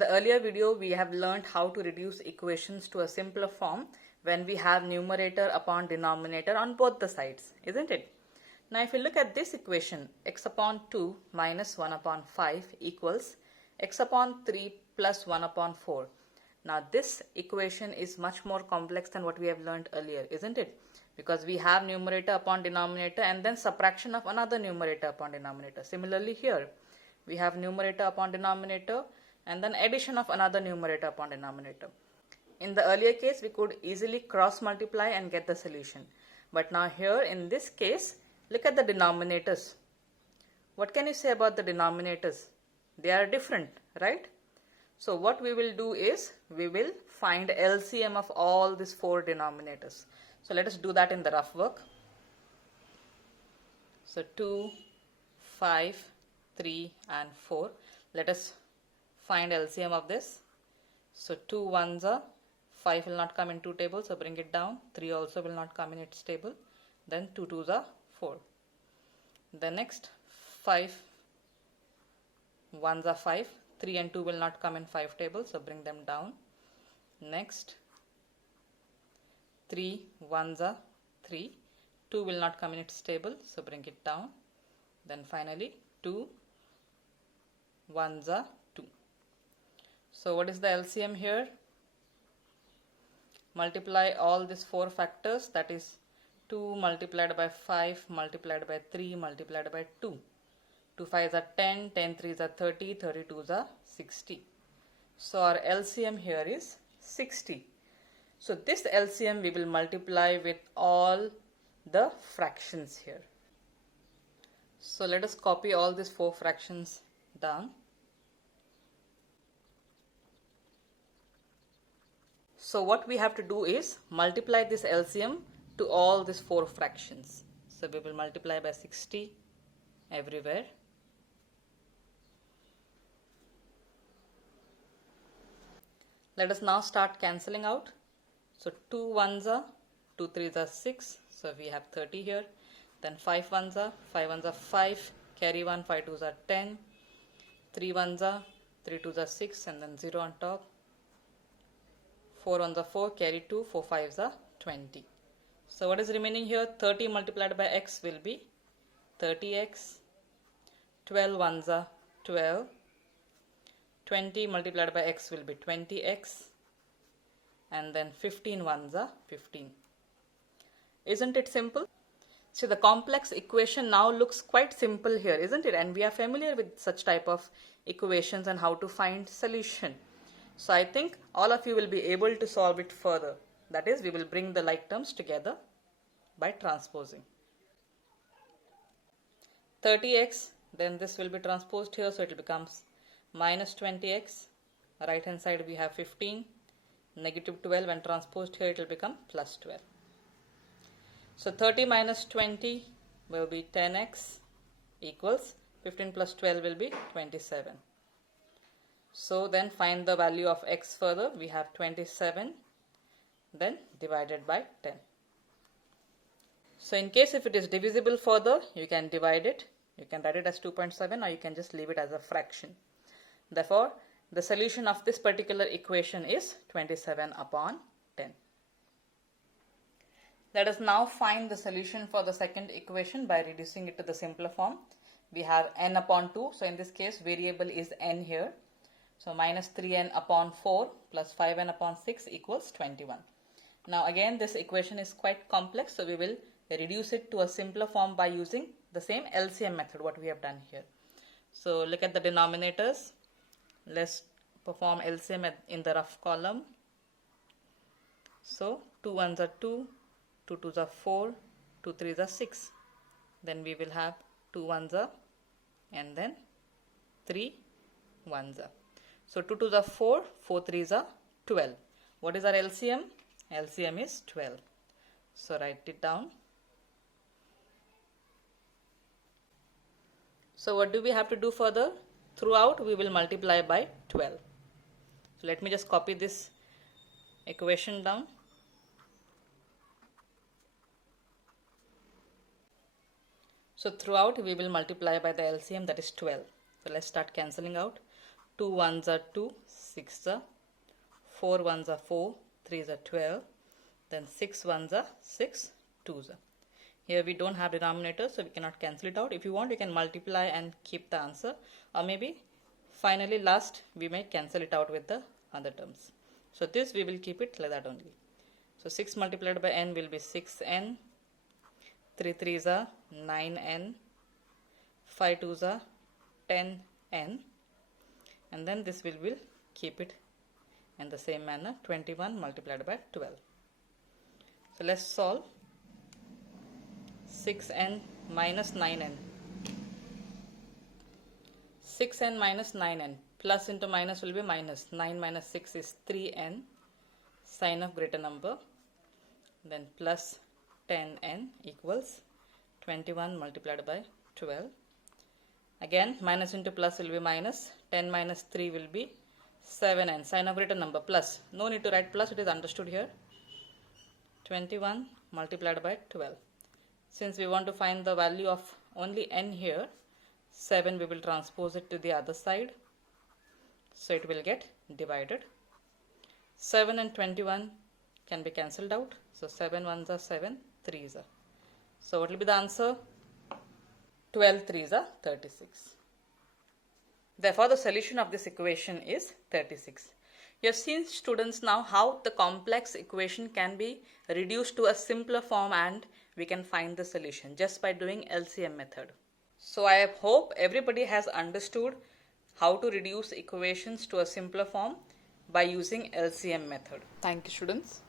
the earlier video, we have learned how to reduce equations to a simpler form when we have numerator upon denominator on both the sides, isn't it? Now, if you look at this equation, x upon 2 minus 1 upon 5 equals x upon 3 plus 1 upon 4. Now, this equation is much more complex than what we have learned earlier, isn't it? Because we have numerator upon denominator and then subtraction of another numerator upon denominator. Similarly here, we have numerator upon denominator and then addition of another numerator upon denominator. In the earlier case, we could easily cross multiply and get the solution. But now here in this case, look at the denominators. What can you say about the denominators? They are different, right? So what we will do is, we will find LCM of all these four denominators. So let us do that in the rough work. So 2, 5, 3 and 4. Let us find LCM of this. So 2 ones are, 5 will not come in two tables, so bring it down. 3 also will not come in its table. Then 2 twos are 4. The next 5 ones are 5. 3 and 2 will not come in 5 tables, so bring them down. Next 3 ones are 3. 2 will not come in its table, so bring it down. Then finally 2 ones are 2. So what is the LCM here? Multiply all these four factors, that is 2 multiplied by 5 multiplied by 3 multiplied by 2. 2 5s are 10, 10 3s are 30, 32s are 60. So our LCM here is 60. So this LCM we will multiply with all the fractions here. So let us copy all these four fractions down. So what we have to do is multiply this LCM to all these four fractions. So we will multiply by 60 everywhere. Let us now start cancelling out. So 2 ones are, 2 3s are 6. So we have 30 here. Then 5 ones are, 5 ones are 5. Carry 1, 5 twos are 10. 3 ones are, 3 twos are 6 and then 0 on top. 4 ones are 4. Carry 2, 4 5s are 20. So what is remaining here? 30 multiplied by x will be 30x. 12 ones are 12. 20 multiplied by x will be 20x. And then 15 ones are 15. Isn't it simple? So the complex equation now looks quite simple here, isn't it? And we are familiar with such type of equations and how to find solution. So I think all of you will be able to solve it further. That is, we will bring the like terms together by transposing. 30x, then this will be transposed here, so it becomes minus 20x. Right hand side we have 15. Negative 12, when transposed here it will become plus 12. So 30 minus 20 will be 10x equals 15 plus 12 will be 27. So then find the value of x further. We have 27, then divided by 10. So in case if it is divisible further, you can divide it. You can write it as 2.7 or you can just leave it as a fraction. Therefore, the solution of this particular equation is 27 upon 10. Let us now find the solution for the second equation by reducing it to the simpler form. We have n upon 2. So in this case, variable is n here. So minus 3n upon 4 plus 5n upon 6 equals 21. Now again, this equation is quite complex. So we will reduce it to a simpler form by using the same LCM method what we have done here. So look at the denominators. Let's perform LCM in the rough column. So 2 ones are 2, 2 twos are 4, 2 threes are 6. Then we will have 2 ones are and then 3 ones are. So 2 twos are 4, 4 threes are 12. What is our LCM? LCM is 12. So write it down. So what do we have to do further? Throughout we will multiply by 12. So let me just copy this equation down. So throughout we will multiply by the LCM, that is 12. So let's start cancelling out. 2 ones are 2, 6 are 4 ones are 4, 3 are 12, then 6 ones are 6, 2s are. Here we don't have denominator, so we cannot cancel it out. If you want, you can multiply and keep the answer, or maybe finally last we may cancel it out with the other terms. So this we will keep it like that only. So 6 multiplied by n will be 6n, 3 3s are 9n, 5 2s are 10n, and then this will keep it in the same manner, 21 multiplied by 12. So let's solve. 6n minus 9n. 6n minus 9n. Plus into minus will be minus. 9 minus 6 is 3n. Sign of greater number. Then plus 10n equals 21 multiplied by 12. Again, minus into plus will be minus. 10 minus 3 will be 7n. Sign of greater number plus. No need to write plus, it is understood here. 21 multiplied by 12. Since we want to find the value of only n here, 7 we will transpose it to the other side. So it will get divided. 7 and 21 can be cancelled out. So 7 ones are 7, 3s are. So what will be the answer? 12 3s are 36. Therefore, the solution of this equation is 36. You have seen, students, now how the complex equation can be reduced to a simpler form and we can find the solution just by doing LCM method. So I hope everybody has understood how to reduce equations to a simpler form by using LCM method. Thank you, students.